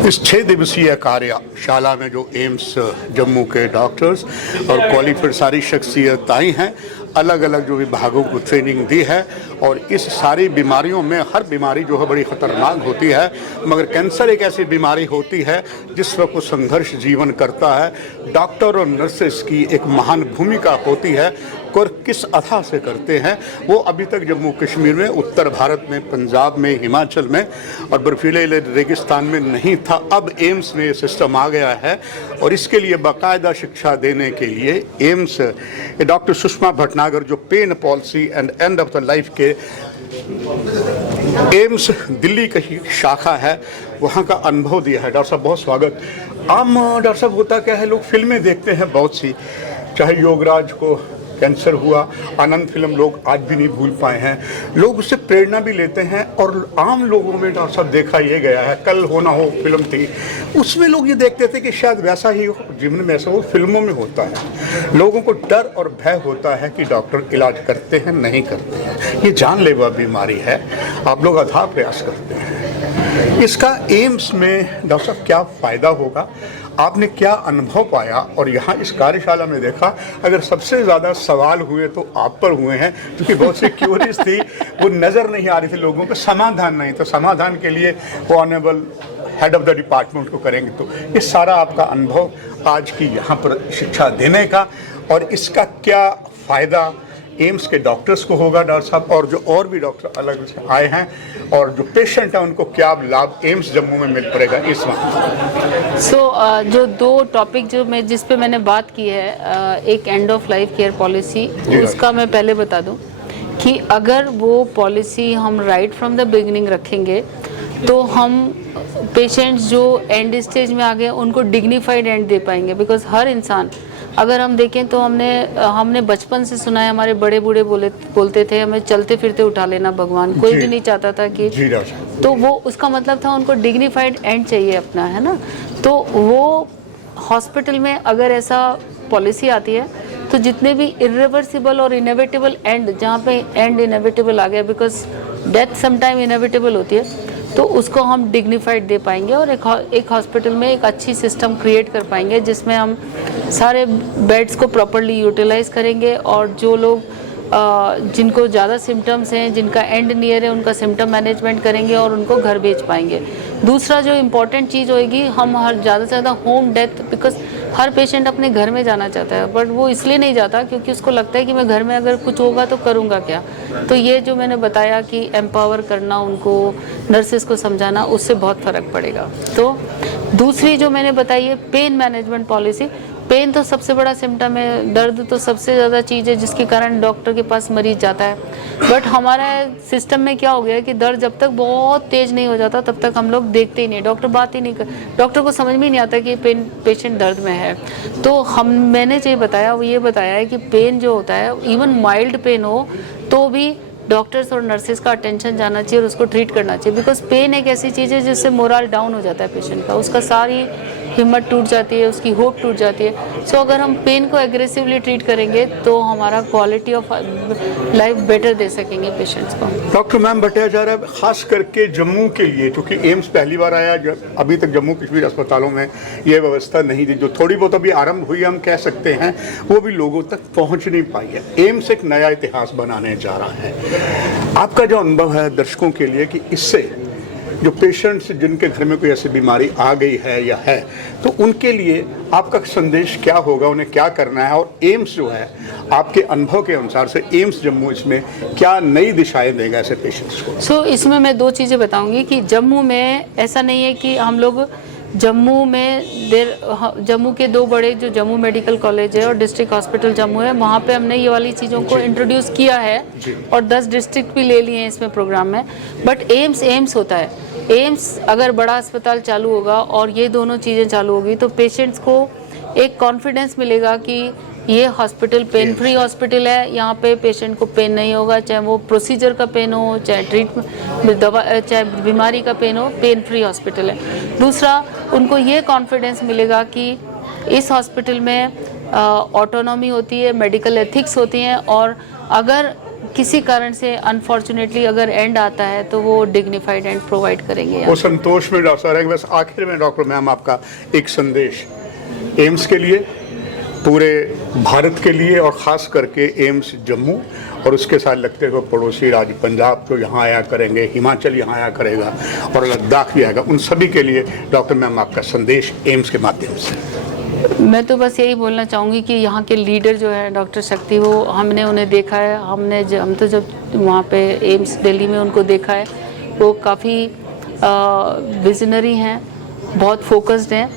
इस 6 दिवसीय कार्यशाला में जो एम्स जम्मू के डॉक्टर्स और क्वालिफाइड सारी शख्सियताएँ हैं, अलग अलग जो विभागों को ट्रेनिंग दी है। और इस सारी बीमारियों में हर बीमारी जो है बड़ी ख़तरनाक होती है, मगर कैंसर एक ऐसी बीमारी होती है जिस वक्त वो संघर्ष जीवन करता है। डॉक्टर और नर्सेस की एक महान भूमिका होती है और किस अथा से करते हैं वो अभी तक जम्मू कश्मीर में, उत्तर भारत में, पंजाब में, हिमाचल में और बर्फीले रेगिस्तान में नहीं था। अब एम्स में ये सिस्टम आ गया है और इसके लिए बाकायदा शिक्षा देने के लिए एम्स डॉक्टर सुषमा भटनागर जो pain policy and end of the life के एम्स दिल्ली की शाखा है, वहाँ का अनुभव दिया है। डॉक्टर साहब बहुत स्वागत। आम डॉक्टर साहब होता क्या है, लोग फिल्में देखते हैं बहुत सी, चाहे योगराज को कैंसर हुआ, आनंद फिल्म लोग आज भी नहीं भूल पाए हैं, लोग उससे प्रेरणा भी लेते हैं। और आम लोगों में डॉक्टर साहब देखा ये गया है, कल हो ना हो फिल्म थी, उसमें लोग ये देखते थे कि शायद वैसा ही हो, जीवन में ऐसा हो, फिल्मों में होता है। लोगों को डर और भय होता है कि डॉक्टर इलाज करते हैं नहीं करते हैं, ये जानलेवा बीमारी है, आप लोग अथाह प्रयास करते हैं। इसका एम्स में डॉक्टर साहब क्या फ़ायदा होगा, आपने क्या अनुभव पाया और यहाँ इस कार्यशाला में देखा? अगर सबसे ज़्यादा सवाल हुए तो आप पर हुए हैं, क्योंकि बहुत सी क्यूरीज थी, वो नज़र नहीं आ रही थी लोगों को, समाधान नहीं, तो समाधान के लिए वो honourable head of the department को करेंगे। तो ये सारा आपका अनुभव आज की यहाँ पर शिक्षा देने का और इसका क्या फ़ायदा एम्स के डॉक्टर्स को होगा डॉक्टर साहब, और जो और भी डॉक्टर अलग से आए हैं और जो पेशेंट हैं उनको क्या लाभ एम्स जम्मू में मिल पड़ेगा इस वक्त? जो दो टॉपिक जिस पे मैंने बात की है, एक end of life care policy, उसका मैं पहले बता दूं कि अगर वो पॉलिसी हम राइट फ्रॉम द बिगिनिंग रखेंगे तो हम पेशेंट्स जो एंड स्टेज में आ गए उनको डिग्निफाइड एंड दे पाएंगे। बिकॉज हर इंसान, अगर हम देखें तो हमने बचपन से सुना है, हमारे बड़े बूढ़े बोलते थे हमें चलते फिरते उठा लेना भगवान, कोई भी नहीं चाहता था कि, तो वो उसका मतलब था उनको डिग्निफाइड एंड चाहिए अपना, है ना। तो वो हॉस्पिटल में अगर ऐसा पॉलिसी आती है तो जितने भी इरिवर्सिबल और इनएविटेबल एंड, जहाँ पे एंड इनएविटेबल आ गया, बिकॉज डेथ समटाइम इनएविटेबल होती है, तो उसको हम डिग्निफाइड दे पाएंगे और एक हॉस्पिटल में एक अच्छी सिस्टम क्रिएट कर पाएंगे जिसमें हम सारे बेड्स को प्रॉपर्ली यूटिलाइज करेंगे और जो लोग जिनको ज़्यादा सिम्टम्स हैं, जिनका एंड नियर है, उनका सिम्टम मैनेजमेंट करेंगे और उनको घर भेज पाएंगे। दूसरा जो इम्पोर्टेंट चीज़ होएगी, हम ज़्यादा से ज़्यादा home death, because her patient अपने घर में जाना चाहता है, बट वो इसलिए नहीं जाता क्योंकि उसको लगता है कि मैं घर में अगर कुछ होगा तो करूँगा क्या। तो ये जो मैंने बताया कि एम्पावर करना, उनको नर्सेस को समझाना, उससे बहुत फ़र्क पड़ेगा। तो दूसरी जो मैंने बताई है पेन मैनेजमेंट पॉलिसी, पेन तो सबसे बड़ा सिम्टम है, दर्द तो सबसे ज़्यादा चीज़ है जिसके कारण डॉक्टर के पास मरीज जाता है। बट हमारा सिस्टम में क्या हो गया है कि दर्द जब तक बहुत तेज़ नहीं हो जाता तब तक हम लोग देखते ही नहीं, डॉक्टर बात ही नहीं कर, डॉक्टर को समझ में ही नहीं आता कि पेशेंट दर्द में है। तो मैंने जो ये बताया है कि पेन जो होता है, इवन माइल्ड पेन हो तो भी डॉक्टर्स और नर्सेज का अटेंशन जाना चाहिए और उसको ट्रीट करना चाहिए। बिकॉज पेन एक ऐसी चीज़ है जिससे मोरल डाउन हो जाता है पेशेंट का, उसका सारी हिम्मत टूट जाती है, उसकी होप टूट जाती है। सो अगर हम पेन को एग्रेसिवली ट्रीट करेंगे तो हमारा क्वालिटी ऑफ लाइफ बेटर दे सकेंगे पेशेंट्स को। डॉक्टर मैम बताया जा रहा है खास करके जम्मू के लिए, क्योंकि एम्स पहली बार आया, अभी तक जम्मू कश्मीर अस्पतालों में ये व्यवस्था नहीं थी, जो थोड़ी बहुत अभी आरंभ हुई हम कह सकते हैं, वो भी लोगों तक पहुंच नहीं पाई है। एम्स एक नया इतिहास बनाने जा रहा है। आपका जो अनुभव है दर्शकों के लिए कि इससे जो पेशेंट्स जिनके घर में कोई ऐसी बीमारी आ गई है या है, तो उनके लिए आपका संदेश क्या होगा, उन्हें क्या करना है, और एम्स जो है आपके अनुभव के अनुसार से एम्स जम्मू इसमें क्या नई दिशाएं देगा ऐसे पेशेंट्स को? इसमें मैं दो चीज़ें बताऊंगी कि जम्मू में ऐसा नहीं है कि हम लोग जम्मू के दो बड़े जो जम्मू मेडिकल कॉलेज है और डिस्ट्रिक्ट हॉस्पिटल जम्मू है, वहाँ पे हमने ये वाली चीज़ों को इंट्रोड्यूस किया है और 10 डिस्ट्रिक्ट भी ले लिए हैं इसमें प्रोग्राम में। बट एम्स होता है, एम्स अगर बड़ा अस्पताल चालू होगा और ये दोनों चीज़ें चालू होगी तो पेशेंट्स को एक कॉन्फिडेंस मिलेगा कि ये हॉस्पिटल पेन फ्री हॉस्पिटल है, यहाँ पे पेशेंट को पेन नहीं होगा, चाहे वो प्रोसीजर का पेन हो, चाहे ट्रीटमेंट दवा, चाहे बीमारी का पेन हो, पेन फ्री हॉस्पिटल है। दूसरा, उनको ये कॉन्फिडेंस मिलेगा कि इस हॉस्पिटल में ऑटोनॉमी होती है, मेडिकल एथिक्स होती हैं, और अगर किसी कारण से अनफॉर्चुनेटली अगर एंड आता है तो वो डिग्निफाइड एंड प्रोवाइड करेंगे। वो संतोष में डॉक्टर साहब रहेंगे। बस आखिर में डॉक्टर मैम आपका एक संदेश एम्स के लिए, पूरे भारत के लिए और ख़ास करके एम्स जम्मू और उसके साथ लगते हुए पड़ोसी राज्य पंजाब तो यहाँ आया करेंगे, हिमाचल यहाँ आया करेगा और लद्दाख भी आएगा, उन सभी के लिए डॉक्टर मैम आपका संदेश एम्स के माध्यम से। मैं तो बस यही बोलना चाहूँगी कि यहाँ के लीडर जो है डॉक्टर शक्ति, वो हमने उन्हें देखा है, हम तो जब वहाँ पे एम्स दिल्ली में उनको देखा है, वो काफ़ी विजनरी हैं, बहुत फोकस्ड हैं।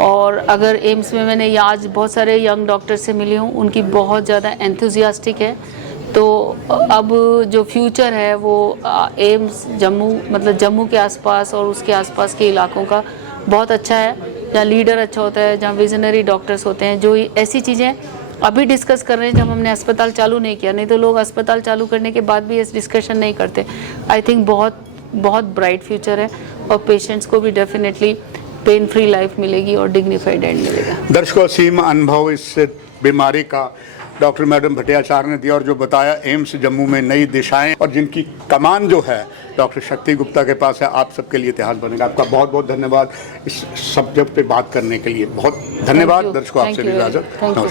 और अगर एम्स में मैंने आज बहुत सारे यंग डॉक्टर से मिली हूँ, उनकी बहुत ज़्यादा एंथुजियास्टिक है। तो अब जो फ्यूचर है वो एम्स जम्मू, मतलब जम्मू के आसपास और उसके आसपास के इलाकों का बहुत अच्छा है, जहाँ लीडर अच्छा होता है, जहाँ विजनरी डॉक्टर्स होते हैं, जो ऐसी चीज़ें अभी डिस्कस कर रहे हैं जब हमने अस्पताल चालू नहीं किया। नहीं तो लोग अस्पताल चालू करने के बाद भी इस डिस्कशन नहीं करते। आई थिंक बहुत बहुत ब्राइट फ्यूचर है और पेशेंट्स को भी डेफिनेटली पेन फ्री लाइफ मिलेगी और डिग्निफाइड एंड मिलेगा। दर्शकों, असीम अनुभव इस बीमारी का डॉक्टर मैडम भट्टाचार्य ने दिया और जो बताया एम्स जम्मू में नई दिशाएं और जिनकी कमान जो है डॉक्टर शक्ति गुप्ता के पास है, आप सबके लिए इतिहास बनेगा। आपका बहुत बहुत धन्यवाद इस सब्जेक्ट पे बात करने के लिए। बहुत धन्यवाद। दर्शकों, आपसे भी इजाजत।